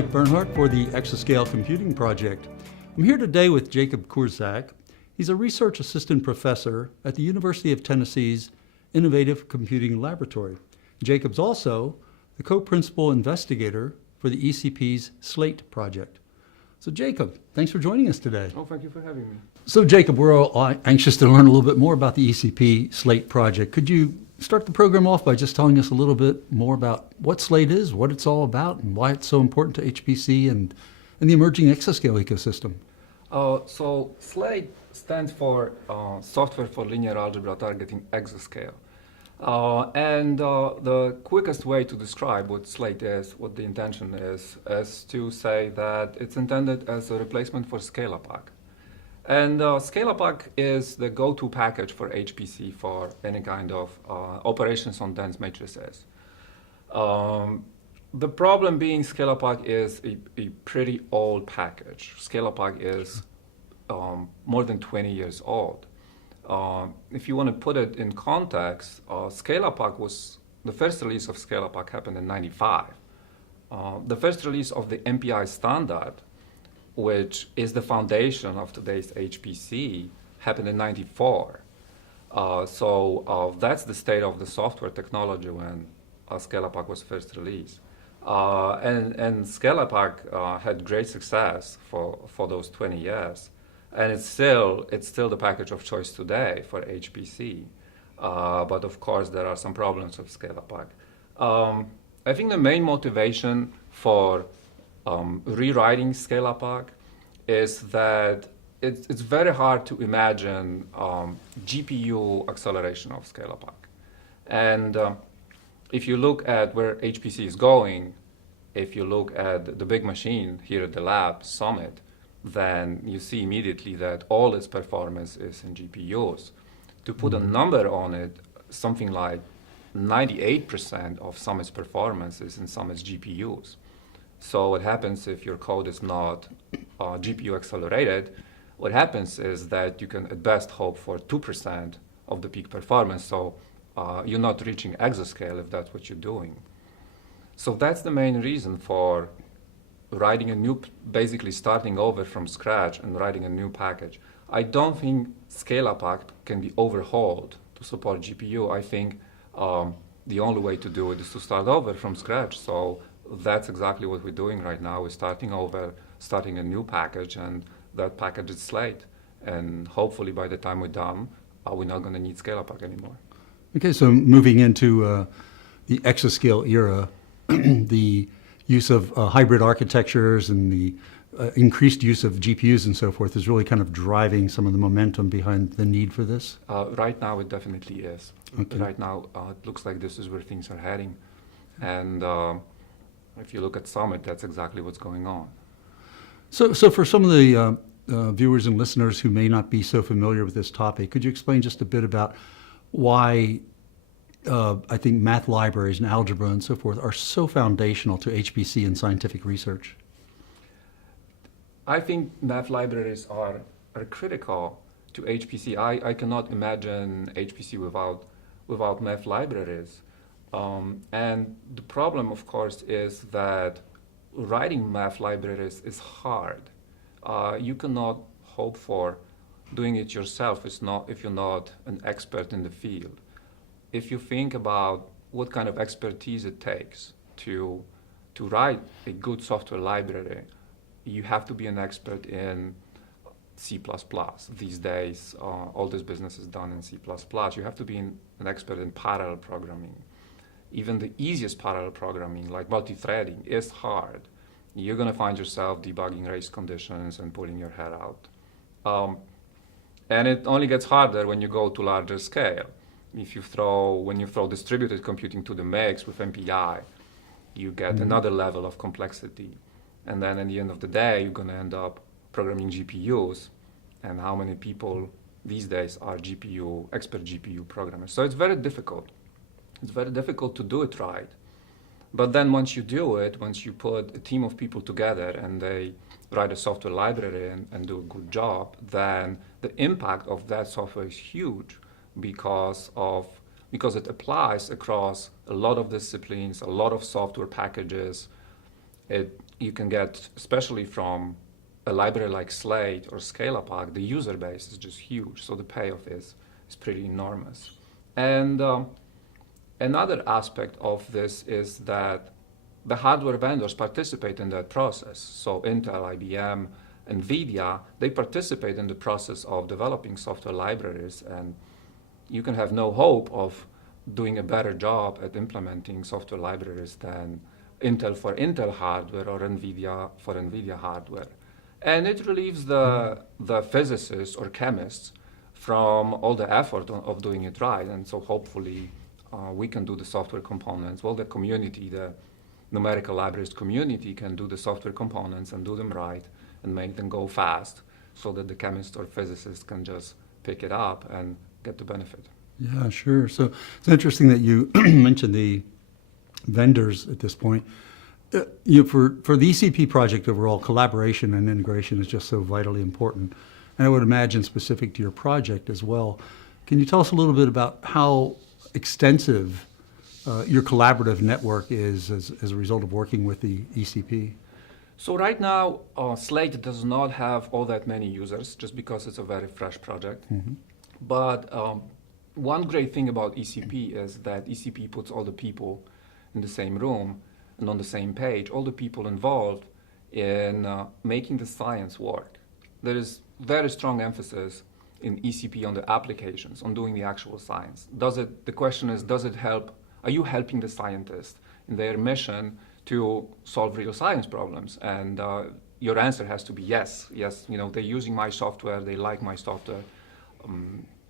Mike Bernhardt for the Exascale Computing Project. I'm here today with Jakub Kurzak. He's a research assistant professor at the University of Tennessee's Innovative Computing Laboratory. Jakub's also the co-principal investigator for the ECP's SLATE project. So Jakub, thanks for joining us today. Oh, thank you for having me. So Jakub, we're all anxious to learn a little bit more about the ECP SLATE project. Could you start the program off by just telling us a little bit more about what SLATE is, what it's all about, and why it's so important to HPC and the emerging exascale ecosystem? So SLATE stands for Software for Linear Algebra Targeting Exascale. The quickest way to describe what SLATE is, what the intention is to say that it's intended as a replacement for ScaLAPACK. And ScaLAPACK is the go-to package for HPC for any kind of operations on dense matrices. The problem being ScaLAPACK is a pretty old package. ScaLAPACK is more than 20 years old. If you want to put it in context, the first release of ScaLAPACK happened in '95. The first release of the MPI standard, which is the foundation of today's HPC, happened in '94. That's the state of the software technology when ScaLAPACK was first released. And ScaLAPACK had great success for those 20 years. And it's still the package of choice today for HPC. But of course, there are some problems with ScaLAPACK. I think the main motivation for rewriting ScaLAPACK is that it's very hard to imagine GPU acceleration of ScaLAPACK. And if you look at where HPC is going, if you look at the big machine here at the lab, Summit, then you see immediately that all its performance is in GPUs. To put a number on it, something like 98% of Summit's performance is in Summit's GPUs. So what happens if your code is not GPU accelerated? What happens is that you can at best hope for 2% of the peak performance. So you're not reaching exascale if that's what you're doing. So that's the main reason for basically starting over from scratch and writing a new package. I don't think ScaLAPACK can be overhauled to support GPU. I think the only way to do it is to start over from scratch. So that's exactly what we're doing right now. We're starting over, starting a new package, and that package is SLATE. And hopefully by the time we're done, we're not going to need ScaLAPACK anymore. Okay, so moving into the exascale era, the use of hybrid architectures and the increased use of GPUs and so forth is really kind of driving some of the momentum behind the need for this? Right now, it definitely is. Okay. Right now, it looks like this is where things are heading. And if you look at Summit, that's exactly what's going on. So for some of the viewers and listeners who may not be so familiar with this topic, could you explain just a bit about why I think math libraries and algebra and so forth are so foundational to HPC and scientific research? I think math libraries are critical to HPC. I cannot imagine HPC without math libraries. And the problem, of course, is that writing math libraries is hard. You cannot hope for doing it yourself if you're not an expert in the field. If you think about what kind of expertise it takes to write a good software library, you have to be an expert in C++. These days, all this business is done in C++. You have to be an expert in parallel programming. Even the easiest parallel programming, like multi-threading, is hard. You're going to find yourself debugging race conditions and pulling your hair out. And it only gets harder when you go to larger scale. When you throw distributed computing to the mix with MPI, you get another level of complexity. And then at the end of the day, you're going to end up programming GPUs. And how many people these days are expert GPU programmers? So it's very difficult. It's very difficult to do it right. But then once you do it, once you put a team of people together and they write a software library and do a good job, then the impact of that software is huge because it applies across a lot of disciplines, a lot of software packages. It you can get, especially from a library like SLATE or ScaLAPACK, the user base is just huge, so the payoff is pretty enormous. And another aspect of this is that the hardware vendors participate in that process. So Intel, IBM, NVIDIA, they participate in the process of developing software libraries, and you can have no hope of doing a better job at implementing software libraries than Intel for Intel hardware or NVIDIA for NVIDIA hardware. And it relieves the physicists or chemists from all the effort of doing it right. And so hopefully we can do the software components. Well, the community, the numerical libraries community can do the software components and do them right and make them go fast so that the chemist or physicist can just pick it up and get the benefit. Yeah, sure. So it's interesting that you mentioned the vendors at this point. For the ECP project overall, collaboration and integration is just so vitally important. And I would imagine specific to your project as well. Can you tell us a little bit about how extensive your collaborative network is as a result of working with the ECP? So right now, SLATE does not have all that many users just because it's a very fresh project. Mm-hmm. But one great thing about ECP is that ECP puts all the people in the same room and on the same page, all the people involved in making the science work. There is very strong emphasis in ECP on the applications, on doing the actual science. The question is, does it help? Are you helping the scientists in their mission to solve real science problems? And your answer has to be yes. Yes, they're using my software, they like my software.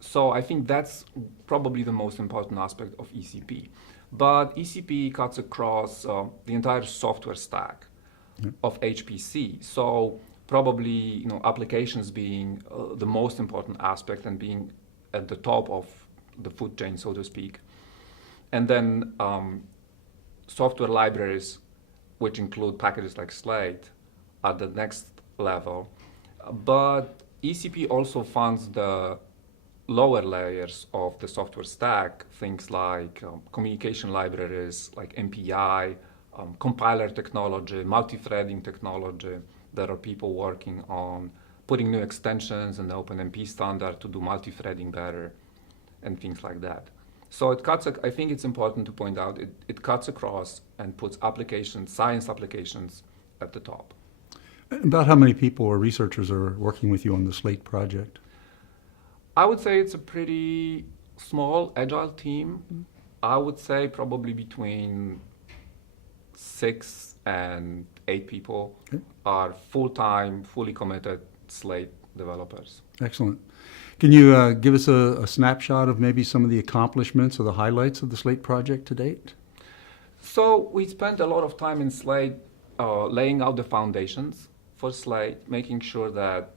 So I think that's probably the most important aspect of ECP. But ECP cuts across the entire software stack of HPC. So probably applications being the most important aspect and being at the top of the food chain, so to speak. And then software libraries, which include packages like SLATE, at the next level. But ECP also funds the lower layers of the software stack, things like communication libraries, like MPI, compiler technology, multi-threading technology. There are people working on putting new extensions in the OpenMP standard to do multi-threading better and things like that. So I think it's important to point out, it cuts across and puts applications, science applications at the top. About how many people or researchers are working with you on the SLATE project? I would say it's a pretty small, agile team. I would say probably between 6 and 8 people are full-time, fully committed SLATE developers. Excellent. Can you give us a snapshot of maybe some of the accomplishments or the highlights of the SLATE project to date? So we spent a lot of time in SLATE laying out the foundations for SLATE, making sure that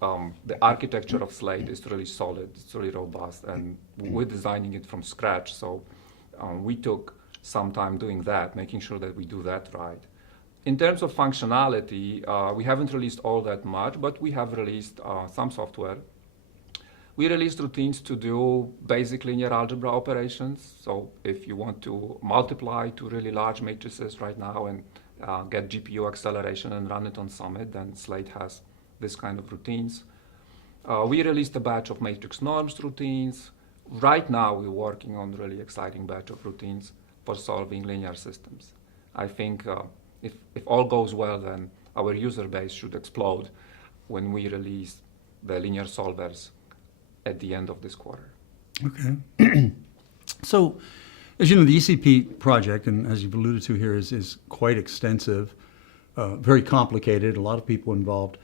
the architecture of SLATE is really solid, it's really robust, and we're designing it from scratch. So we took some time doing that, making sure that we do that right. In terms of functionality, we haven't released all that much, but we have released some software. We released routines to do basic linear algebra operations. So if you want to multiply two really large matrices right now and get GPU acceleration and run it on Summit, then SLATE has this kind of routines. We released a batch of matrix norms routines. Right now, we're working on a really exciting batch of routines for solving linear systems. I think if all goes well, then our user base should explode when we release the linear solvers at the end of this quarter. Okay. So, as you know, the ECP project, and as you've alluded to here, is quite extensive, very complicated, a lot of people involved.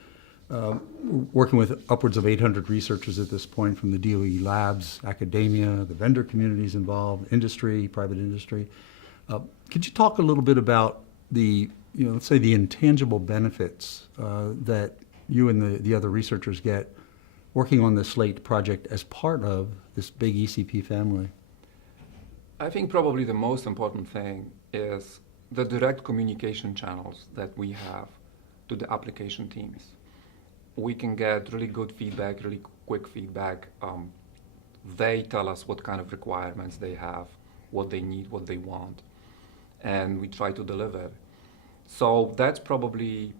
Working with upwards of 800 researchers at this point from the DOE labs, academia, the vendor communities involved, industry, private industry. Could you talk a little bit about the, let's say the intangible benefits that you and the other researchers get working on the SLATE project as part of this big ECP family? I think probably the most important thing is the direct communication channels that we have to the application teams. We can get really good feedback, really quick feedback. They tell us what kind of requirements they have, what they need, what they want, and we try to deliver. So that's probably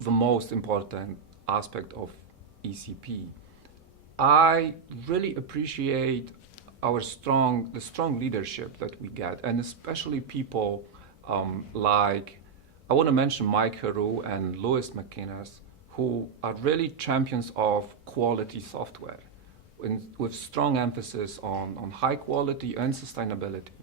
the most important aspect of ECP. I really appreciate the strong leadership that we get, and especially people like, I want to mention Mike Heroux and Louis McInnes, who are really champions of quality software, with strong emphasis on high quality and sustainability.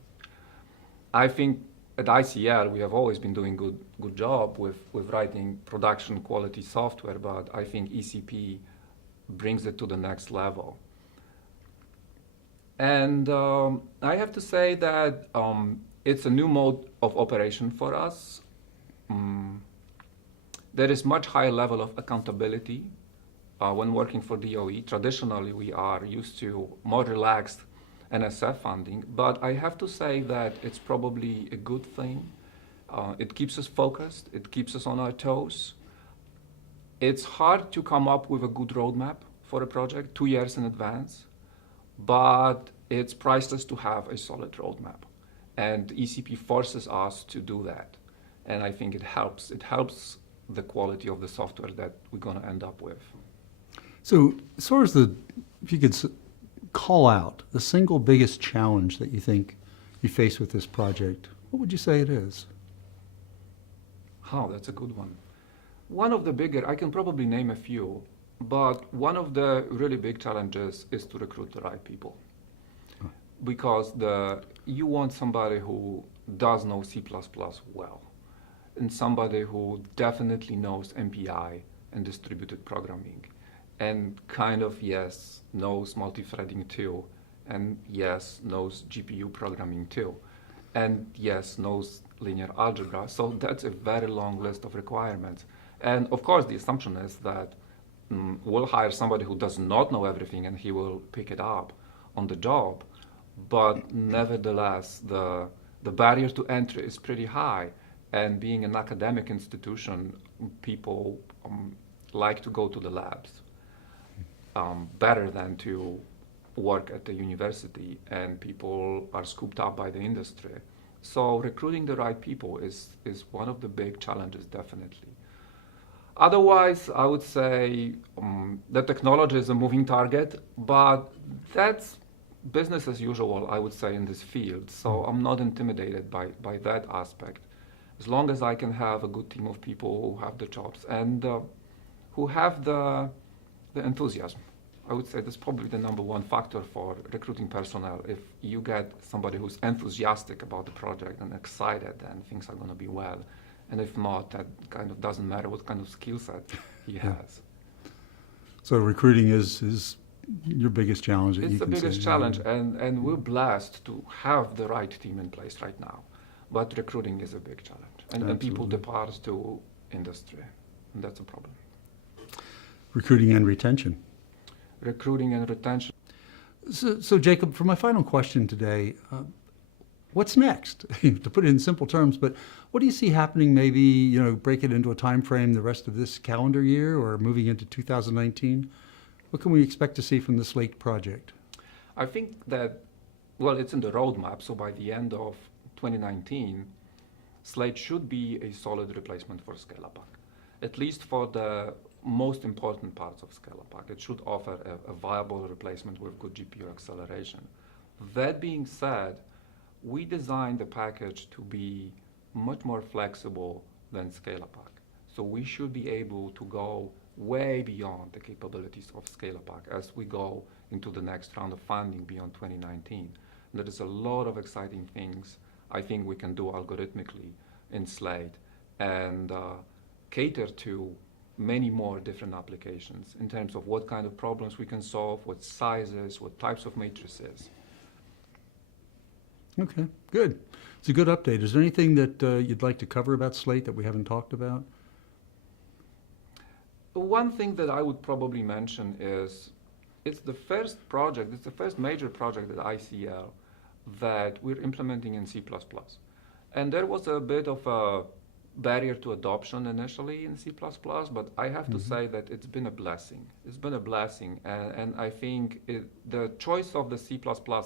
I think at ICL we have always been doing good job with writing production quality software, but I think ECP brings it to the next level. And I have to say that it's a new mode of operation for us. There is much higher level of accountability when working for DOE. Traditionally, we are used to more relaxed NSF funding, but I have to say that it's probably a good thing. It keeps us focused, it keeps us on our toes. It's hard to come up with a good roadmap for a project 2 years in advance, but it's priceless to have a solid roadmap. And ECP forces us to do that. And I think it helps. It helps the quality of the software that we're going to end up with. So as far as if you could call out the single biggest challenge that you think you face with this project, what would you say it is? Oh, that's a good one. One of the bigger, I can probably name a few, but one of the really big challenges is to recruit the right people. Because you want somebody who does know C++ well, and somebody who definitely knows MPI and distributed programming, and kind of, yes, knows multi-threading too, and yes, knows GPU programming too, and yes, knows linear algebra. So that's a very long list of requirements. And of course, the assumption is that we'll hire somebody who does not know everything and he will pick it up on the job. But nevertheless, the barrier to entry is pretty high. And being an academic institution, people like to go to the labs better than to work at the university, and people are scooped up by the industry. So recruiting the right people is one of the big challenges, definitely. Otherwise, I would say the technology is a moving target, but that's business as usual, I would say, in this field. So I'm not intimidated by that aspect. As long as I can have a good team of people who have the jobs and who have the enthusiasm. I would say that's probably the number one factor for recruiting personnel. If you get somebody who's enthusiastic about the project and excited, then things are going to be well. And if not, that kind of doesn't matter what kind of skill set he has. So recruiting is your biggest challenge that you can say? It's the biggest challenge, and we're blessed to have the right team in place right now. But recruiting is a big challenge. And people depart to industry, and that's a problem. Recruiting and retention. Recruiting and retention. So Jacob, for my final question today, what's next? To put it in simple terms, but what do you see happening, maybe, break it into a time frame the rest of this calendar year or moving into 2019? What can we expect to see from the SLATE project? I think that, well, it's in the roadmap, so by the end of 2019, SLATE should be a solid replacement for ScaLAPACK, at least for the most important parts of ScaLAPACK. It should offer a viable replacement with good GPU acceleration. That being said, we designed the package to be much more flexible than ScaLAPACK. So we should be able to go way beyond the capabilities of ScaLAPACK as we go into the next round of funding beyond 2019. There is a lot of exciting things I think we can do algorithmically in SLATE and cater to many more different applications in terms of what kind of problems we can solve, what sizes, what types of matrices. Okay, good. It's a good update. Is there anything that you'd like to cover about SLATE that we haven't talked about? One thing that I would probably mention is it's the first major project at ICL that we're implementing in C++. And there was a bit of a barrier to adoption initially in C++, but I have to say that it's been a blessing. It's been a blessing, and I think the choice of the C++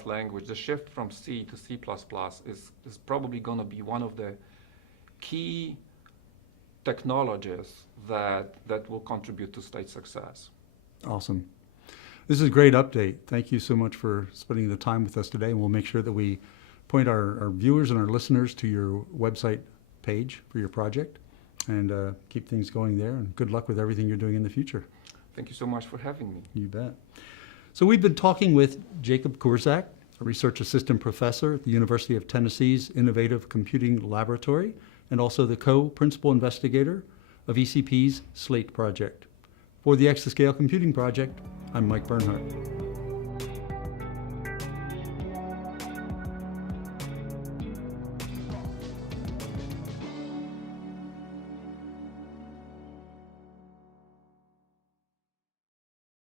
language, the shift from C to C++ is probably going to be one of the key technologies that will contribute to state success. Awesome. This is a great update. Thank you so much for spending the time with us today. And we'll make sure that we point our viewers and our listeners to your website page for your project and keep things going there. And good luck with everything you're doing in the future. Thank you so much for having me. You bet. So we've been talking with Jakub Kurzak, a research assistant professor at the University of Tennessee's Innovative Computing Laboratory, and also the co-principal investigator of ECP's SLATE project. For the Exascale Computing Project, I'm Mike Bernhardt.